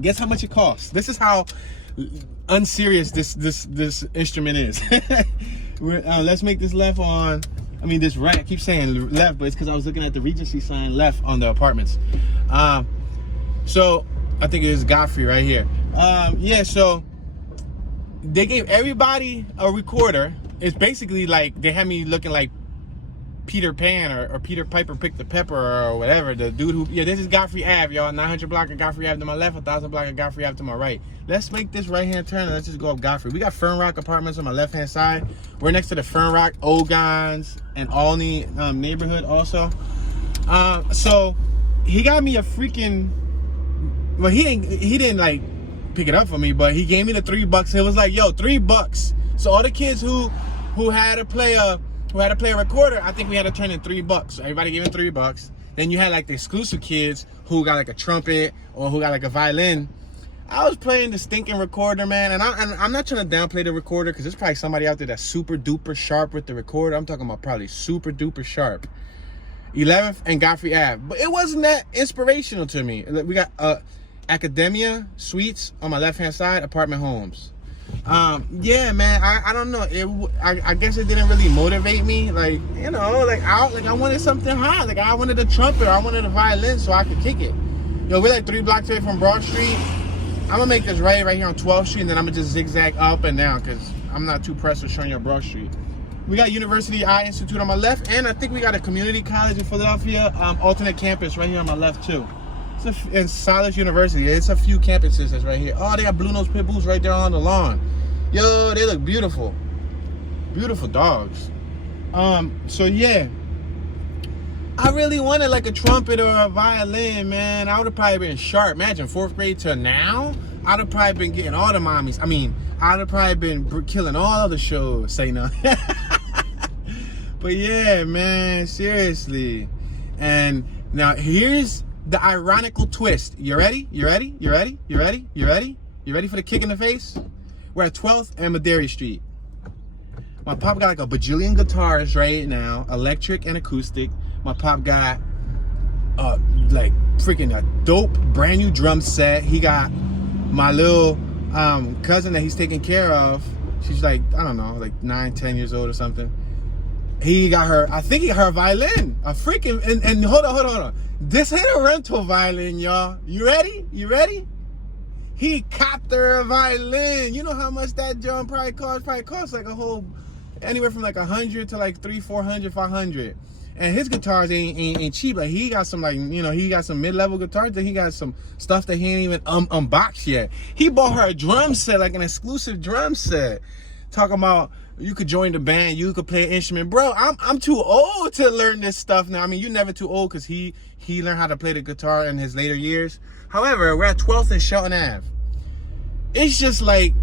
Guess how much it costs? This is how unserious this instrument is. Let's make this left on, I mean this right. I keep saying left, but it's because I was looking at the Regency sign left on the apartments. So I think it is Godfrey right here. Yeah, so they gave everybody a recorder. It's basically like they had me looking like Peter Pan or Peter Piper picked the pepper or whatever. The dude who, yeah, this is Godfrey Ave, y'all. 900 block of Godfrey Ave to my left, 1000 block of Godfrey Ave to my right. Let's make this right-hand turn and let's just go up Godfrey. We got Fern Rock Apartments on my left-hand side. We're next to the Fern Rock, Ogons, and Alney neighborhood also. So he got me a freaking, well, he didn't like pick it up for me, but he gave me the $3. It was like, yo, $3. So all the kids who had to play a recorder, I think we had to turn in $3. So everybody gave him $3. Then you had like the exclusive kids who got like a trumpet or who got like a violin. I was playing the stinking recorder, man, and I'm not trying to downplay the recorder because there's probably somebody out there that's super duper sharp with the recorder. I'm talking about probably super duper sharp. 11th and Godfrey Ave, but it wasn't that inspirational to me. We got Academia Suites on my left-hand side, apartment homes. Yeah, man, I don't know. I guess it didn't really motivate me. Like, you know, like I wanted something high. Like I wanted a trumpet or I wanted a violin so I could kick it. Yo, we're like 3 blocks away from Broad Street. I'm gonna make this right here on 12th Street, and then I'm gonna just zigzag up and down because I'm not too pressed with showing you Broad Street. We got University Eye Institute on my left, and I think we got a community college in Philadelphia, alternate campus right here on my left too. And Solace University, it's a few campuses that's right here. Oh, they got Blue Nose Pit Bulls right there on the lawn. Yo, they look beautiful. Beautiful dogs. So yeah, I really wanted like a trumpet or a violin, man. I would have probably been sharp. Imagine 4th grade to now, I'd have probably been getting all the mommies. I mean, I'd have probably been killing all the shows. Say no. But yeah, man, seriously. And now here's the ironical twist. You ready? You ready? You ready? You ready? You ready? You ready for the kick in the face? We're at 12th and Maderi Street. My pop got like a bajillion guitars right now, electric and acoustic. My pop got like freaking a dope brand new drum set. He got my little cousin that he's taking care of. She's like, I don't know, like 9, 10 years old or something. He got her, I think he got her a violin. A freaking, and hold on. This ain't a rental violin, y'all. You ready? He copped her a violin. You know how much that John probably cost? Probably cost like a whole, anywhere from like 100 to like 300, 400, 500. And his guitars ain't cheap. Like he got some, like, you know, he got some mid-level guitars. Then he got some stuff that he ain't even unboxed yet. He bought her a drum set, like an exclusive drum set. Talking about, you could join the band, you could play an instrument. Bro, I'm too old to learn this stuff now. I mean, you're never too old, because he learned how to play the guitar in his later years. However, we're at 12th and Sheltonham Ave. It's just like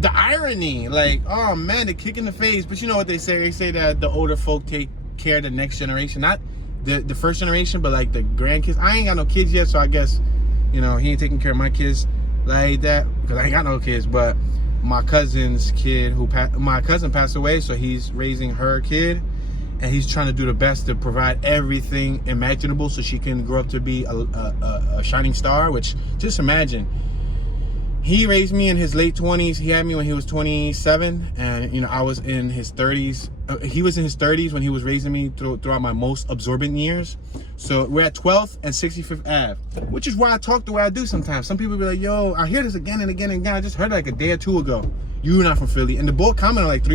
the irony, like, oh man, the kick in the face. But you know what they say? They say that the older folk take care of the next generation, not the first generation, but like the grandkids. I ain't got no kids yet, so I guess, you know, he ain't taking care of my kids like that, because I ain't got no kids. But my cousin's kid, my cousin passed away, so he's raising her kid, and he's trying to do the best to provide everything imaginable so she can grow up to be a shining star. Which, just imagine, he raised me in his late 20s. He had me when he was 27, and, you know, I was in his 30s. He was in his 30s when he was raising me throughout my most absorbent years. So we're at 12th and 65th Ave, which is why I talk the way I do sometimes. Some people be like, yo, I hear this again and again and again. I just heard it like a day or two ago. You're not from Philly. And the boy commented like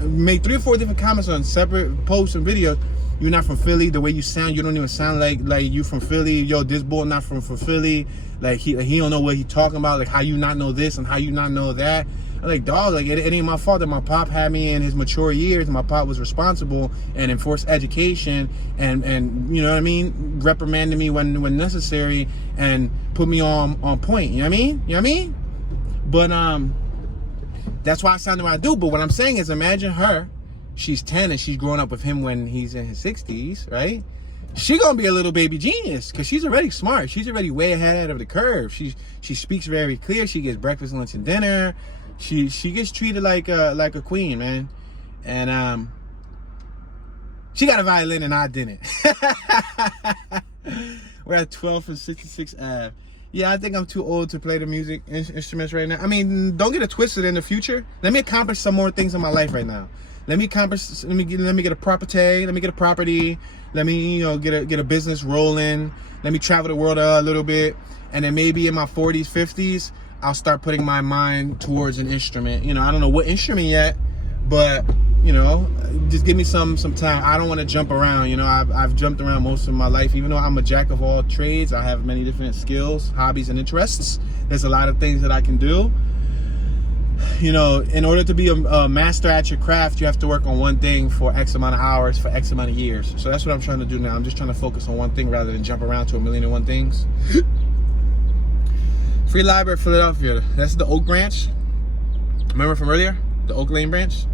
made 3 or 4 different comments on separate posts and videos. You're not from Philly. The way you sound, you don't even sound like you from Philly. Yo, this boy not from Philly. Like he don't know what he talking about. Like, how you not know this and how you not know that. I'm like, dog, like it ain't my fault that my pop had me in his mature years. My pop was responsible and enforced education and you know what I mean, reprimanded me when necessary and put me on point. You know what I mean? But that's why I sound the way I do. But what I'm saying is, imagine her. She's 10 and she's growing up with him when he's in his 60s, right? She gonna be a little baby genius, because she's already smart. She's already way ahead of the curve. She speaks very clear. She gets breakfast, lunch, and dinner. She gets treated like a queen, man. And she got a violin and I didn't. We're at 12th and 66th Ave. Yeah, I think I'm too old to play the music instruments right now. I mean, don't get it twisted. In the future, let me accomplish some more things in my life right now. Let me get a property. Let me get a property. Let me, you know, get a business rolling. Let me travel the world a little bit, and then maybe in my 40s, 50s, I'll start putting my mind towards an instrument. You know, I don't know what instrument yet, but, you know, just give me some time. I don't want to jump around. You know, I've jumped around most of my life. Even though I'm a jack of all trades, I have many different skills, hobbies, and interests. There's a lot of things that I can do. You know, in order to be a master at your craft, you have to work on one thing for X amount of hours for X amount of years. So that's what I'm trying to do now. I'm just trying to focus on one thing rather than jump around to a million and one things. Free Library, Philadelphia. That's the Oak branch. Remember from earlier? The Oak Lane branch?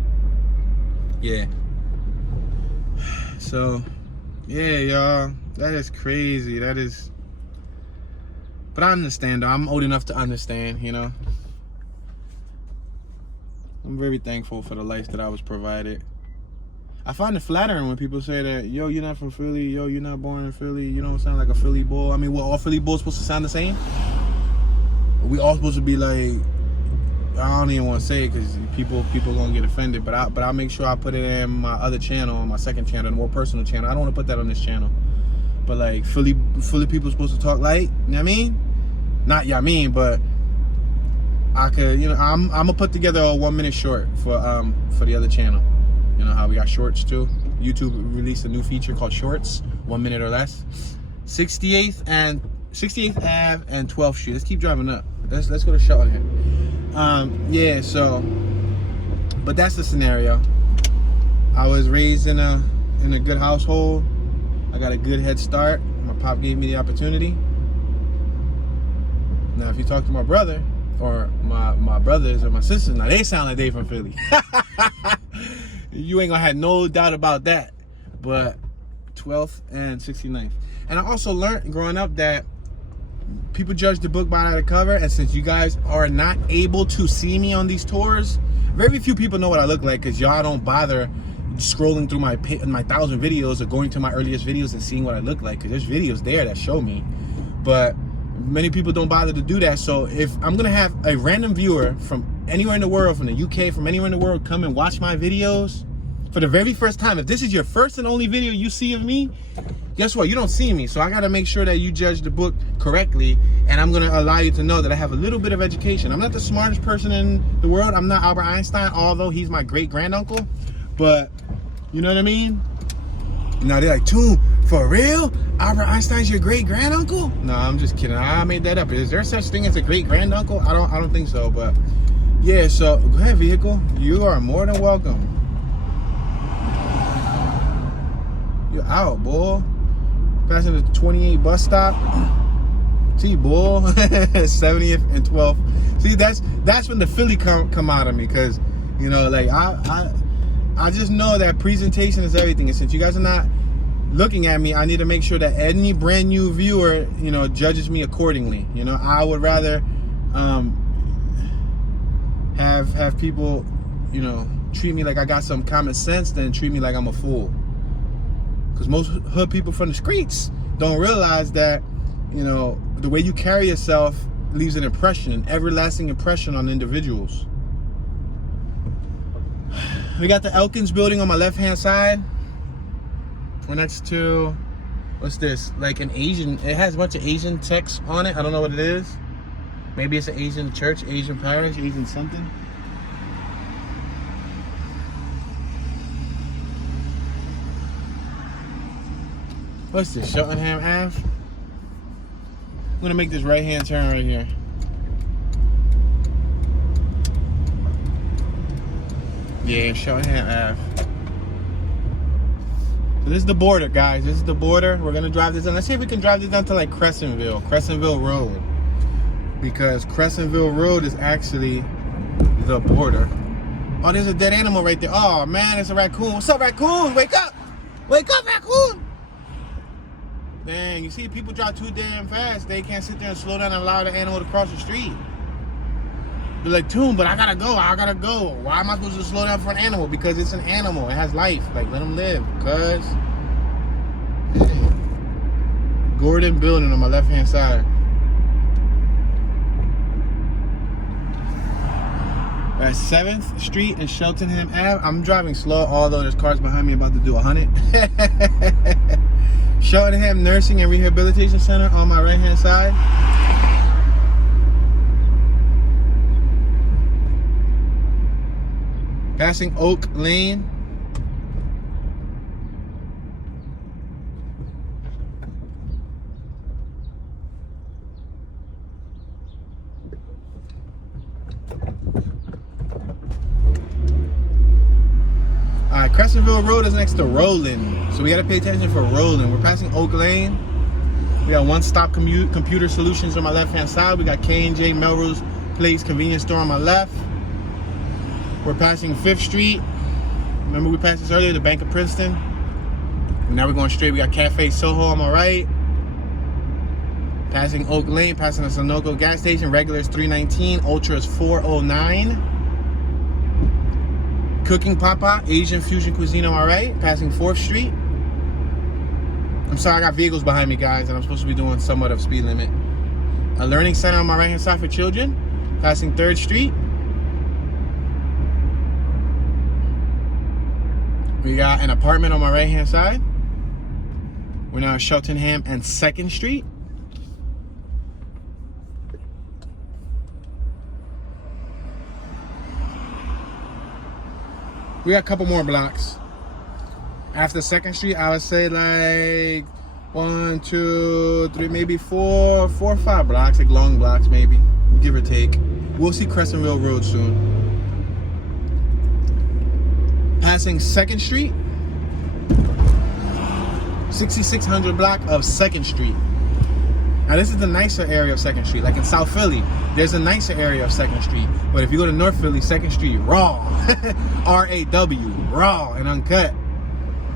Yeah. So, yeah, y'all. That is crazy. That is... But I understand, though. I'm old enough to understand, you know. I'm very thankful for the life that I was provided. I find it flattering when people say that, yo, you're not from Philly, yo, you're not born in Philly, you don't sound like a Philly boy. I mean, what, all Philly boys supposed to sound the same? We all supposed to be like, I don't even want to say it because people gonna get offended, but I'll make sure I put it in my other channel, on my second channel, the more personal channel. I don't want to put that on this channel. But like, Philly people supposed to talk like, you know what I mean? Not y'all mean, but I could, you know, I'm gonna put together a 1 minute short for the other channel. You know how we got shorts too. YouTube released a new feature called Shorts, 1 minute or less. 68th Ave and 12th Street. Let's keep driving up. Let's go to Sheltonham. Yeah. So, but that's the scenario. I was raised in a good household. I got a good head start. My pop gave me the opportunity. Now, if you talk to my brother, or my brothers or my sisters, now they sound like they from Philly. You ain't gonna have no doubt about that. But 12th and 69th. And I also learned growing up that people judge the book by the cover, and since you guys are not able to see me on these tours, very few people know what I look like, because y'all don't bother scrolling through my 1,000 videos or going to my earliest videos and seeing what I look like, because there's videos there that show me. But many people don't bother to do that. So if I'm gonna have a random viewer from anywhere in the world, from the UK, from anywhere in the world, come and watch my videos for the very first time. If this is your first and only video you see of me, guess what? You don't see me. So I got to make sure that you judge the book correctly. And I'm going to allow you to know that I have a little bit of education. I'm not the smartest person in the world. I'm not Albert Einstein, although he's my great granduncle. But you know what I mean? Now they're like, Toon, for real? Albert Einstein's your great granduncle? No, I'm just kidding. I made that up. Is there such thing as a great granduncle? I don't think so. But yeah, so go ahead, vehicle. You are more than welcome. You're out, boy. Passing the 28 bus stop. See, boy. 70th and 12th. See, that's when the Philly come out of me, because you know, like I just know that presentation is everything. And since you guys are not looking at me, I need to make sure that any brand new viewer, you know, judges me accordingly. You know, I would rather have people, you know, treat me like I got some common sense than treat me like I'm a fool. Because most hood people from the streets don't realize that, you know, the way you carry yourself leaves an impression, an everlasting impression on individuals. We got the Elkins building on my left-hand side. We're next to, what's this? Like an Asian, it has a bunch of Asian text on it. I don't know what it is. Maybe it's an Asian church, Asian parish, Asian something. What's this, Sheltonham Ave? I'm gonna make this right-hand turn right here. Yeah, Sheltonham Ave. So this is the border, guys. This is the border. We're gonna drive this down. Let's see if we can drive this down to like Crescentville Road. Because Crescentville Road is actually the border. Oh, there's a dead animal right there. Oh man, it's a raccoon. What's up, raccoon? Wake up! Wake up, raccoon! Dang, you see, people drive too damn fast. They can't sit there and slow down and allow the animal to cross the street. They're like, Toon, but I gotta go. Why am I supposed to slow down for an animal? Because it's an animal. It has life. Like, let them live. Cuz. Gordon building on my left-hand side. At 7th Street and Sheltonham Ave. I'm driving slow, although there's cars behind me about to do 100. Sheltonham Nursing and Rehabilitation Center on my right-hand side. Passing Oak Lane. Alright, Crescentville Road is next to Roland. So we gotta pay attention for Roland. We're passing Oak Lane. We got One Stop Computer Solutions on my left-hand side. We got K&J Melrose Place Convenience Store on my left. We're passing 5th Street. Remember we passed this earlier, the Bank of Princeton. And now we're going straight. We got Cafe Soho on my right. Passing Oak Lane, passing the Sunoco gas station. Regular is $3.19, Ultra is $4.09. Cooking Papa, Asian Fusion Cuisine on my right. Passing 4th Street. I'm sorry, I got vehicles behind me, guys, and I'm supposed to be doing somewhat of speed limit. A Learning Center on my right-hand side for children. Passing 3rd Street. We got an apartment on my right-hand side. We're now at Sheltonham and 2nd Street. We got a couple more blocks. After 2nd Street, I would say like 1, 2, 3, maybe 4 or 5 blocks, like long blocks maybe, give or take. We'll see Crescentville Road soon. Passing 2nd Street, 6600 block of 2nd Street. Now this is the nicer area of 2nd Street. Like in South Philly, there's a nicer area of 2nd Street. But if you go to North Philly, 2nd Street, raw. R-A-W, raw and uncut.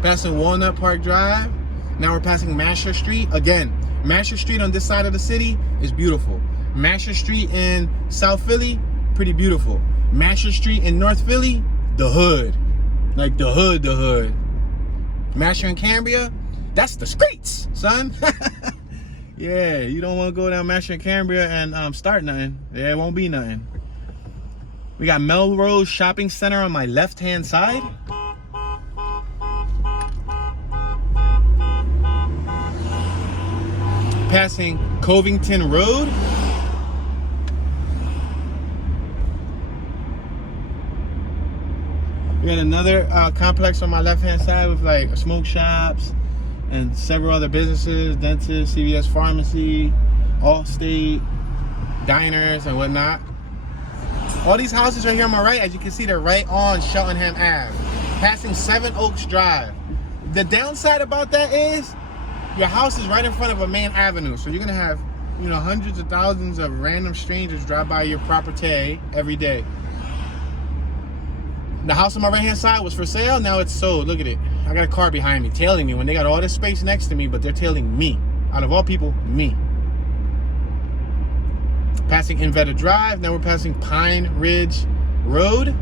Passing Walnut Park Drive. Now we're passing Masher Street. Again, Masher Street on this side of the city is beautiful. Masher Street in South Philly, pretty beautiful. Masher Street in North Philly, the hood. Like the hood. Masher and Cambria, that's the streets, son. Yeah, you don't want to go down Masher and Cambria and start nothing. There won't be nothing. We got Melrose Shopping Center on my left-hand side. Passing Covington Road. We got another complex on my left-hand side with like smoke shops and several other businesses, dentists, CVS Pharmacy, Allstate, diners, and whatnot. All these houses right here on my right, as you can see, they're right on Sheltonham Ave, passing 7 Oaks Drive. The downside about that is your house is right in front of a main avenue, so you're gonna have, you know, hundreds of thousands of random strangers drive by your property every day. The house on my right-hand side was for sale. Now it's sold. Look at it. I got a car behind me tailing me when they got all this space next to me, but they're tailing me. Out of all people, me. Passing Invetter Drive. Now we're passing Pine Ridge Road.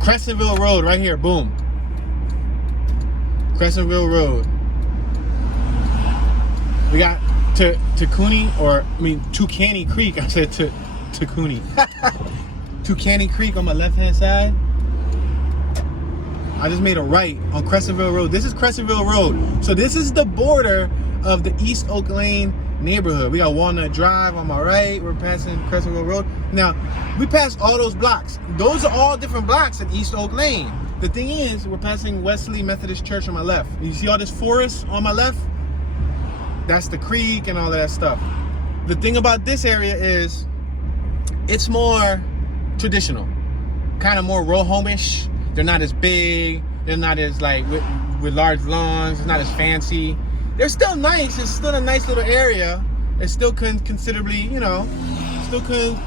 Crescentville Road right here. Boom. Crescentville Road. We got Tucanny Creek. I said Tucanny. Tucanny Creek on my left-hand side. I just made a right on Crescentville Road. This is Crescentville Road. So this is the border of the East Oak Lane neighborhood. We got Walnut Drive on my right. We're passing Crescentville Road. Now, we passed all those blocks. Those are all different blocks in East Oak Lane. The thing is, we're passing Wesley Methodist Church on my left. You see all this forest on my left? That's the creek and all of that stuff. The thing about this area is it's more traditional, kind of more row home-ish. They're not as big. They're not as like with large lawns. It's not as fancy. They're still nice. It's still a nice little area. It's still considerably, you know,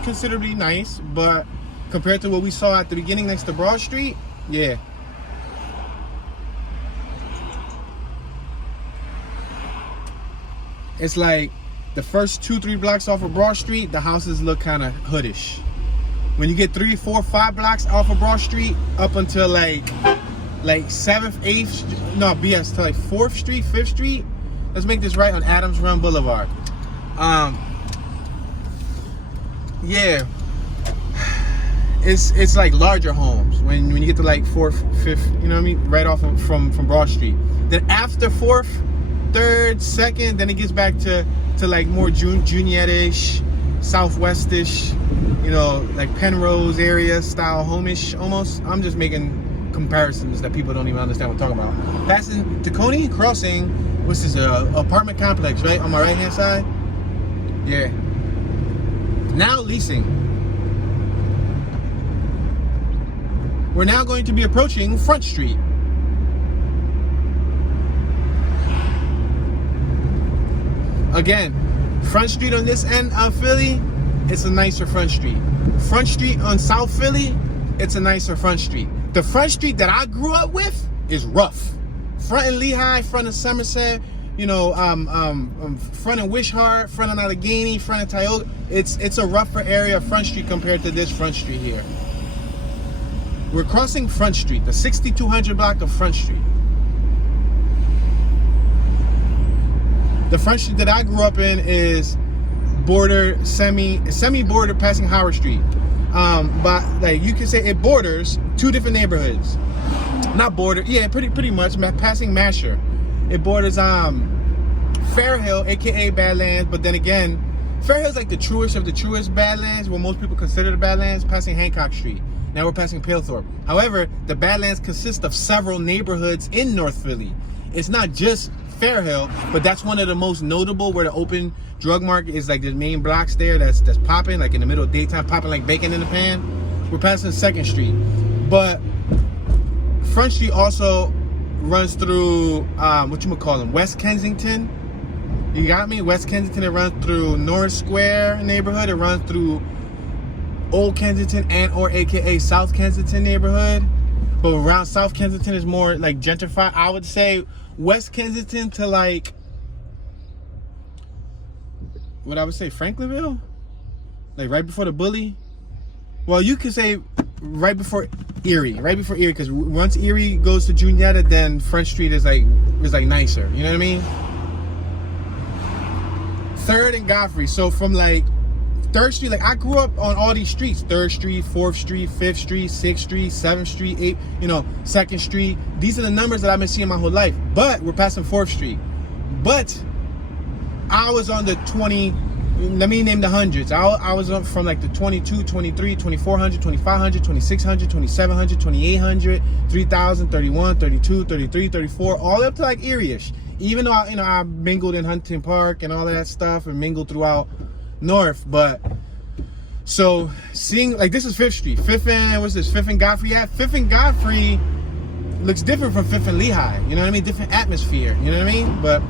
considerably nice. But compared to what we saw at the beginning next to Broad Street, yeah. It's like the first 2-3 blocks off of Broad Street, the houses look kind of hoodish. When you get 3, 4, 5 blocks off of Broad Street, up until like 7th, 8th, no BS, to like 4th Street, 5th Street. Let's make this right on Adams Run Boulevard. Yeah, it's like larger homes when you get to like 4th, 5th, you know what I mean, right off from Broad Street. Then after 4th, 3rd, 2nd, then it gets back to like more Juniette-ish, Southwest-ish, you know, like Penrose area style home-ish almost. I'm just making comparisons that people don't even understand what I'm talking about. Passing Tacony Crossing, which is a apartment complex, right on my right-hand side. Yeah. Now leasing. We're now going to be approaching Front Street. Again, Front Street on this end of Philly, it's a nicer Front Street. Front Street on South Philly, it's a nicer Front Street. The Front Street that I grew up with is rough. Front in Lehigh, front in Somerset, you know, front in Wishart, front in Allegheny, front in Tioga. It's a rougher area of Front Street compared to this Front Street here. We're crossing Front Street, the 6200 block of Front Street. The Front Street that I grew up in is border, semi-border passing Howard Street. But like you can say it borders 2 different neighborhoods. Not border, yeah, pretty much passing Masher. It borders Fairhill, aka Badlands, but then again, Fairhill's like the truest of the truest Badlands, what most people consider the Badlands, passing Hancock Street. Now we're passing Palethorpe. However, the Badlands consist of several neighborhoods in North Philly. It's not just Fairhill, but that's one of the most notable, where the open drug market is like the main blocks there that's popping, like in the middle of daytime, popping like bacon in the pan. We're passing 2nd Street. But Front Street also runs through, West Kensington. You got me? West Kensington, it runs through Norris Square neighborhood. It runs through Old Kensington or aka South Kensington neighborhood. But around South Kensington is more like gentrified. I would say West Kensington to like, what I would say, Franklinville? Like right before the Bully? Well, you could say right before Erie, because once Erie goes to Juniata, then Front Street is like nicer. You know what I mean? 3rd and Godfrey. So from like 3rd Street, like I grew up on all these streets: 3rd Street, 4th Street, 5th Street, 6th Street, 7th Street, 8th, 2nd Street. These are the numbers that I've been seeing my whole life. But we're passing 4th Street. But I was on the 20. Let me name the hundreds. I was up from like the 22, 23, 2400, 2500, 2600, 2700, 2800, 3000, 31, 32, 33, 34, all the way up to like Erie-ish. Even though I mingled in Huntington Park and all that stuff, and mingled throughout North. But so seeing like this is 5th Street, 5th and Godfrey at 5th and Godfrey looks different from 5th and Lehigh. You know what I mean? Different atmosphere. You know what I mean? But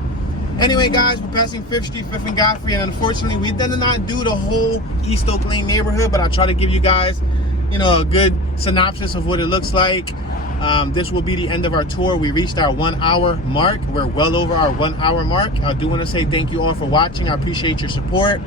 anyway, guys, we're passing 5th Street, 5th and Godfrey, and unfortunately, we did not do the whole East Oak Lane neighborhood, but I'll try to give you guys, a good synopsis of what it looks like. This will be the end of our tour. We reached our 1 hour mark. We're well over our 1 hour mark. I do want to say thank you all for watching. I appreciate your support,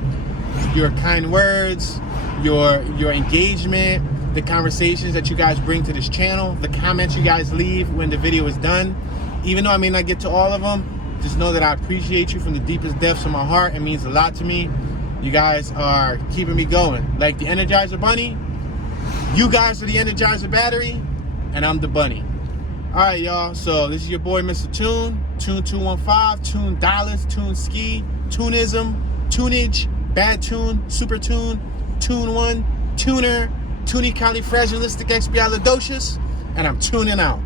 your kind words, your engagement, the conversations that you guys bring to this channel, the comments you guys leave when the video is done. Even though I may not get to all of them, just know that I appreciate you from the deepest depths of my heart. It means a lot to me. You guys are keeping me going. Like the Energizer Bunny, you guys are the Energizer Battery, and I'm the bunny. All right, y'all. So this is your boy, Mr. Tune. Tune 215, Tune Dollars, Tune Ski, Tunism, Tunage, Bad Tune, Super Tune, Tune 1, Tuner, Tunicalifragilisticexpialidocious, and I'm tuning out.